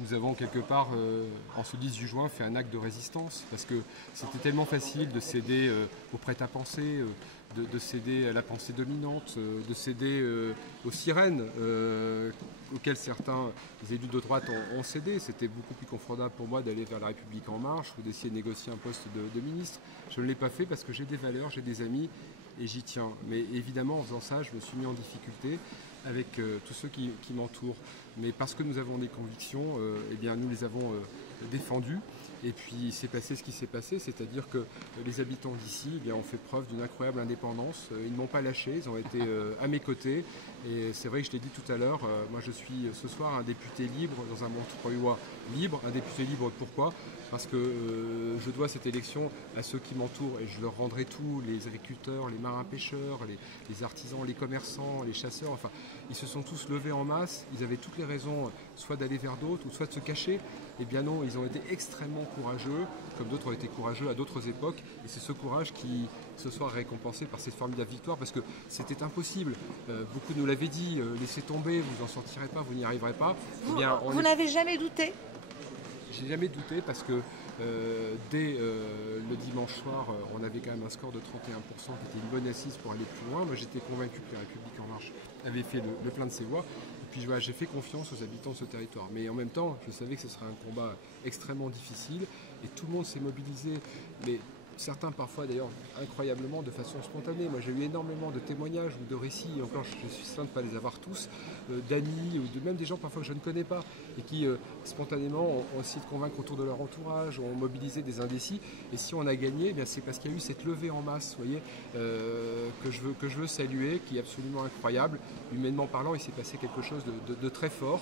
nous avons quelque part, en ce 18 juin, fait un acte de résistance parce que c'était tellement facile de céder au prêt-à-penser, de céder à la pensée dominante, de céder aux sirènes auxquelles certains élus de droite ont cédé. C'était beaucoup plus confortable pour moi d'aller vers La République En Marche ou d'essayer de négocier un poste de ministre. Je ne l'ai pas fait parce que j'ai des valeurs, j'ai des amis et j'y tiens. Mais évidemment, en faisant ça, je me suis mis en difficulté avec tous ceux qui m'entourent. Mais parce que nous avons des convictions, eh bien, nous les avons défendues. Et puis il s'est passé ce qui s'est passé, c'est-à-dire que les habitants d'ici ont fait preuve d'une incroyable indépendance. Ils ne m'ont pas lâché, ils ont été à mes côtés. Et c'est vrai que je l'ai dit tout à l'heure, moi je suis ce soir un député libre dans un Montreuillois libre. Un député libre pourquoi ? Parce que je dois cette élection à ceux qui m'entourent et je leur rendrai tout, les agriculteurs, les marins-pêcheurs, les artisans, les commerçants, les chasseurs. Enfin, ils se sont tous levés en masse, ils avaient toutes les raisons soit d'aller vers d'autres ou soit de se cacher. Eh bien non, ils ont été extrêmement courageux, comme d'autres ont été courageux à d'autres époques. Et c'est ce courage qui, ce soir, est récompensé par cette formidable victoire, parce que c'était impossible. Beaucoup nous l'avaient dit, laissez tomber, vous n'en sortirez pas, vous n'y arriverez pas. Vous n'avez jamais douté ? J'ai jamais douté parce que dès le dimanche soir, on avait quand même un score de 31% qui était une bonne assise pour aller plus loin. Moi j'étais convaincu que La République En Marche avait fait le plein de ses voix. Et puis voilà, j'ai fait confiance aux habitants de ce territoire. Mais en même temps, je savais que ce serait un combat extrêmement difficile et tout le monde s'est mobilisé. Mais certains parfois d'ailleurs incroyablement de façon spontanée. Moi j'ai eu énormément de témoignages ou de récits, et encore je suis certain de ne pas les avoir tous, d'amis ou de même des gens parfois que je ne connais pas et qui spontanément ont essayé de convaincre autour de leur entourage, ont mobilisé des indécis. Et si on a gagné, eh c'est parce qu'il y a eu cette levée en masse, vous voyez, que je veux saluer, qui est absolument incroyable. Humainement parlant, il s'est passé quelque chose de très fort.